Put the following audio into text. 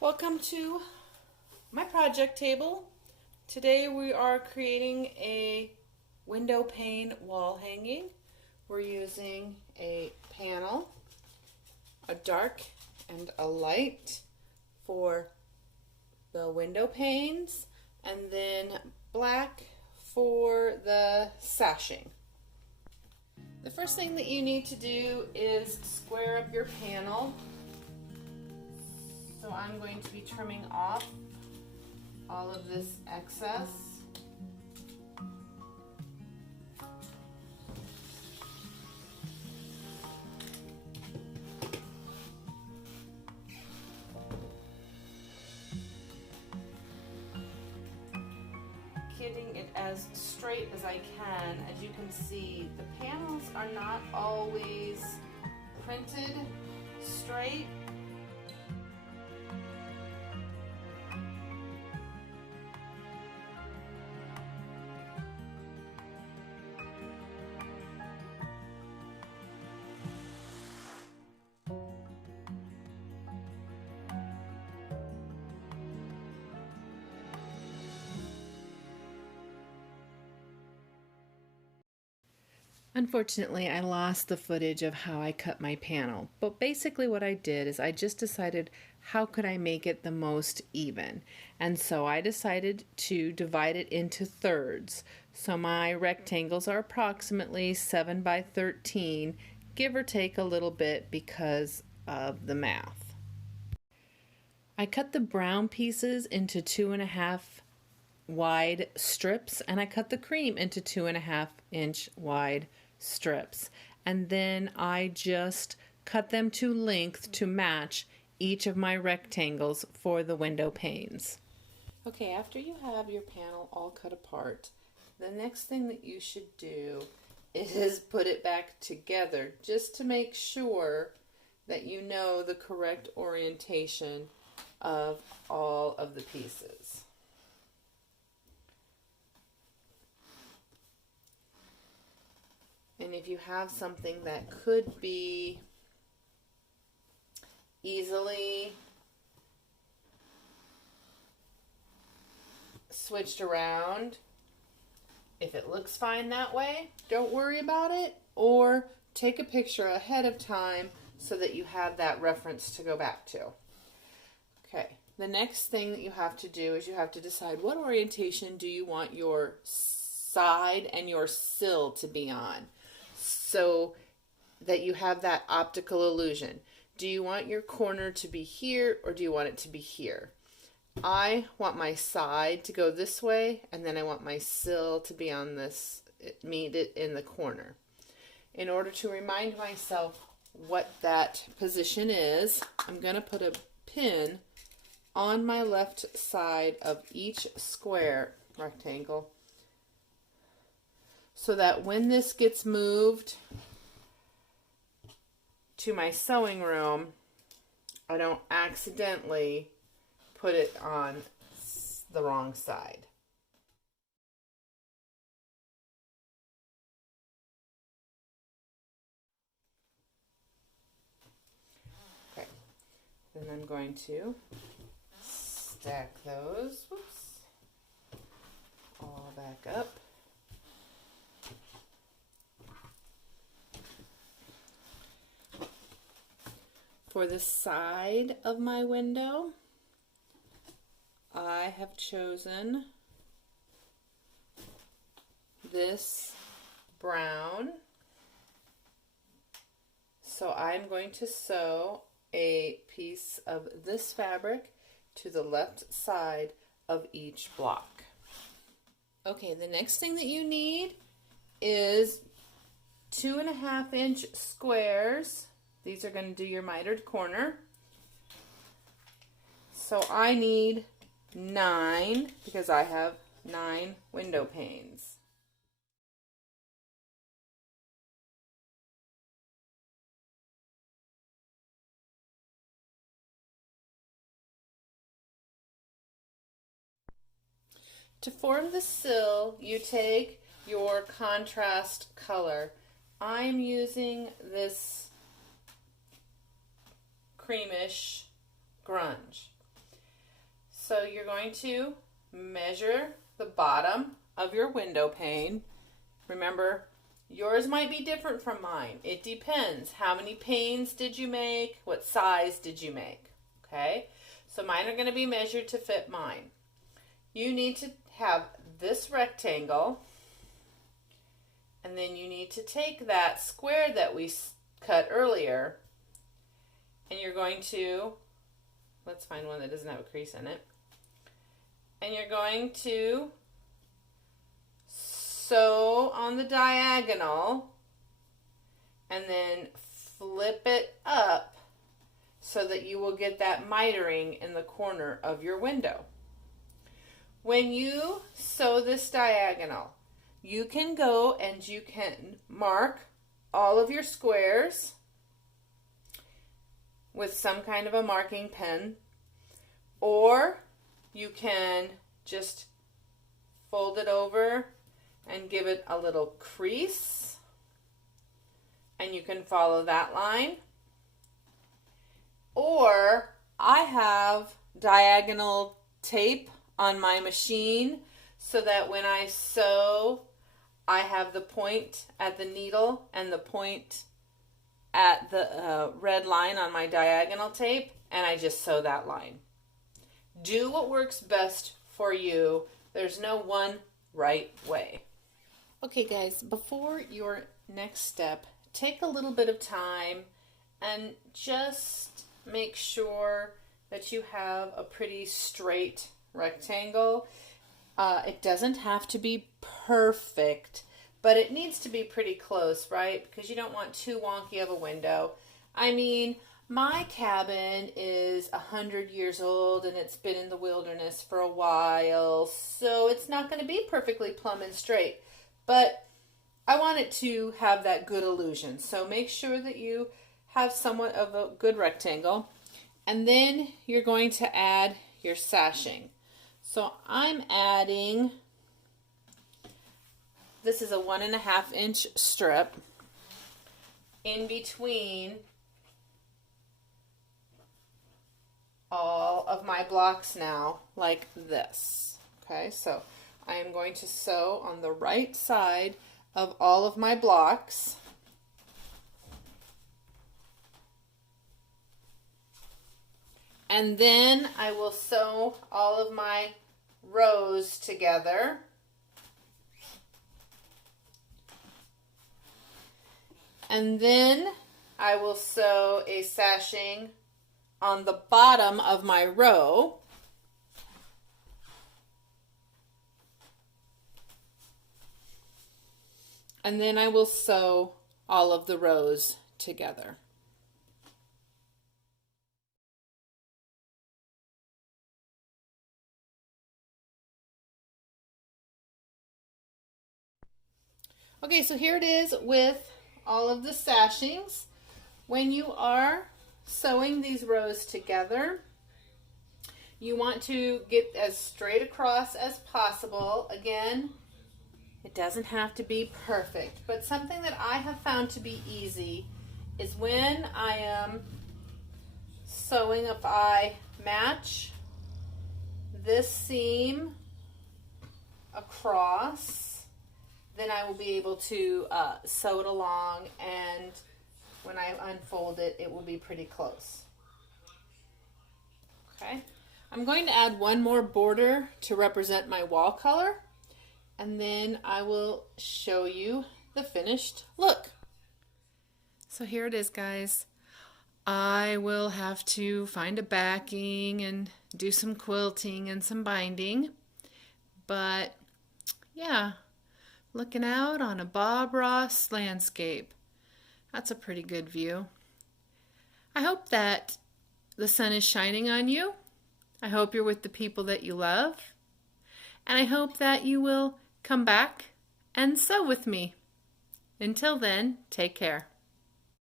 Welcome to my project table. Today we are creating a window pane wall hanging. We're using a panel, a dark and a light for the window panes, and then black for the sashing. The first thing that you need to do is square up your panel. So I'm going to be trimming off all of this excess. Getting it as straight as I can. As you can see, the panels are not always printed straight. Unfortunately, I lost the footage of how I cut my panel, but basically what I did is I just decided how could I make it the most even, and so I decided to divide it into thirds. So my rectangles are approximately 7 by 13, give or take a little bit because of the math. I cut the brown pieces into 2.5 wide strips, and I cut the cream into 2.5-inch wide strips, and then I just cut them to length to match each of my rectangles for the window panes. Okay, after you have your panel all cut apart, the next thing that you should do is put it back together just to make sure that you know the correct orientation of all of the pieces. And if you have something that could be easily switched around, if it looks fine that way, don't worry about it, or take a picture ahead of time so that you have that reference to go back to. Okay, the next thing that you have to do is you have to decide what orientation do you want your side and your sill to be on, so that you have that optical illusion. Do you want your corner to be here or do you want it to be here? I want my side to go this way, and then I want my sill to be on this, meet it in the corner. In order to remind myself what that position is, I'm going to put a pin on my left side of each square rectangle, so that when this gets moved to my sewing room, I don't accidentally put it on the wrong side. Okay, then I'm going to stack those, all back up. For the side of my window, I have chosen this brown. So I'm going to sew a piece of this fabric to the left side of each block. Okay, the next thing that you need is 2.5-inch squares. These are going to do your mitered corner. So I need 9 because I have 9 window panes. To form the sill, you take your contrast color. I'm using this creamish grunge. So you're going to measure the bottom of your window pane. Remember, yours might be different from mine. It depends. How many panes did you make? What size did you make? Okay, so mine are going to be measured to fit mine. You need to have this rectangle, and then you need to take that square that we cut earlier, and you're going to, let's find one that doesn't have a crease in it, and you're going to sew on the diagonal and then flip it up so that you will get that mitering in the corner of your window. When you sew this diagonal, you can go and you can mark all of your squares with some kind of a marking pen, or you can just fold it over and give it a little crease, and you can follow that line. Or I have diagonal tape on my machine so that when I sew, I have the point at the needle and the point at the red line on my diagonal tape, and I just sew that line. Do what works best for you. There's no one right way. Okay guys, before your next step, take a little bit of time and just make sure that you have a pretty straight rectangle. It doesn't have to be perfect, but it needs to be pretty close, right? Because you don't want too wonky of a window. I mean, my cabin is 100 years old and it's been in the wilderness for a while, so it's not going to be perfectly plumb and straight, but I want it to have that good illusion. So make sure that you have somewhat of a good rectangle, and then you're going to add your sashing. So I'm adding, this is a 1.5 inch strip in between all of my blocks now, like this. Okay, so I am going to sew on the right side of all of my blocks. And then I will sew all of my rows together. And then I will sew a sashing on the bottom of my row. And then I will sew all of the rows together. Okay, so here it is with all of the sashings. When you are sewing these rows together, you want to get as straight across as possible. Again, it doesn't have to be perfect, but something that I have found to be easy is when I am sewing, if I match this seam across, then I will be able to sew it along, and when I unfold it, it will be pretty close. Okay, I'm going to add one more border to represent my wall color, and then I will show you the finished look. So here it is, guys. I will have to find a backing and do some quilting and some binding, but yeah, looking out on a Bob Ross landscape. That's a pretty good view. I hope that the sun is shining on you. I hope you're with the people that you love. And I hope that you will come back and sew with me. Until then, take care.